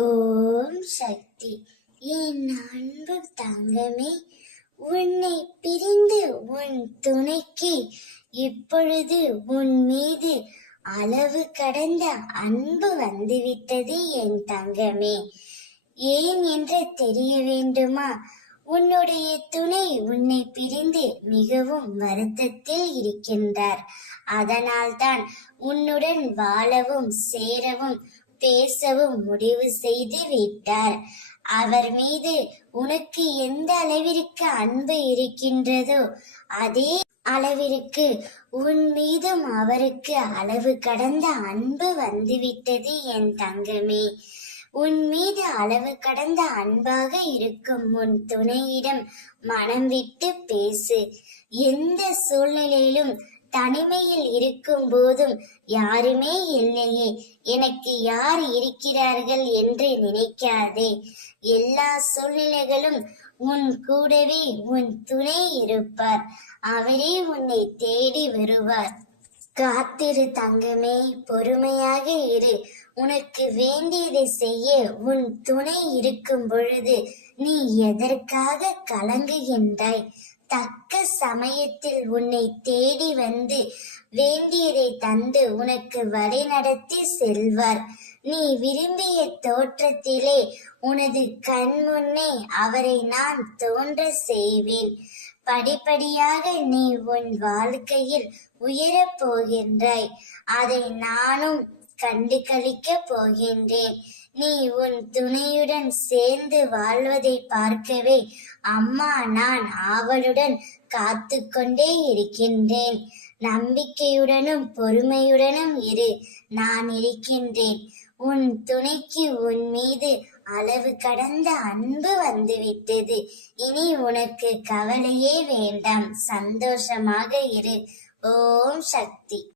ஓம் சக்தி. என் அன்பு தங்கமே, உன்னை பிரிந்து உன் துணைக்கு இப்பொழுது உன் மீது அளவு கடந்த அன்பு வந்துவிட்டது என் தங்கமே. ஏன் என்று தெரிய வேண்டுமா? உன்னுடைய துணை உன்னை பிரிந்து மிகவும் வருத்தத்தில் இருக்கின்றார். அதனால்தான் உன்னுடன் வாழவும் சேரவும் பேசவும் முடிவு செய்து விட்டார். அவர் மீது உனக்கு எந்த அளவிற்கு அன்பு இருக்கின்றதோ அதே அளவிற்கு உன் மீதும் அவருக்கு அளவு கடந்த அன்பு வந்துவிட்டது என் தங்கமே. உன் மீது அளவு கடந்த அன்பாக இருக்கும் உன் துணையிடம் மனம் விட்டு பேசு. எந்த சூழ்நிலையிலும் தனிமையில் இருக்கும் போதும் யாருமே இல்லையே, எனக்கு யார் இருக்கிறார்கள் என்று நினைக்காதே. எல்லா சூழ்நிலைகளும் உன் கூடவே உன் துணை இருப்பார். அவரே உன்னை தேடி வருவார். காத்திரு தங்கமே, பொறுமையாக இரு. உனக்கு வேண்டியதை செய்ய உன் துணை இருக்கும் பொழுது நீ எதற்காக கலங்குகின்றாய்? தக்க சமயத்தில் உன்னை தேடி வந்து வேண்டியதை தந்து உனக்கு வழி நடத்தி செல்வார். நீ விரும்பிய தோற்றத்திலே உனது கண் முன்னே அவரை நான் தோன்ற செய்வேன். படிப்படியாக நீ உன் வாழ்க்கையில் உயரப் போகின்றாய். அதை நானும் கண்டு களிக்கப் போகின்றேன். நீ உன் துணையுடன் சேர்ந்து வாழ்வதை பார்க்கவே அம்மா நான் ஆவலுடன் காத்து கொண்டே இருக்கின்றேன். நம்பிக்கையுடனும் பொறுமையுடனும் இரு, நான் இருக்கின்றேன். உன் துணைக்கு உன் மீது அளவு கடந்த அன்பு வந்துவிட்டது. இனி உனக்கு கவலையே வேண்டாம், சந்தோஷமாக இரு. ஓம் சக்தி.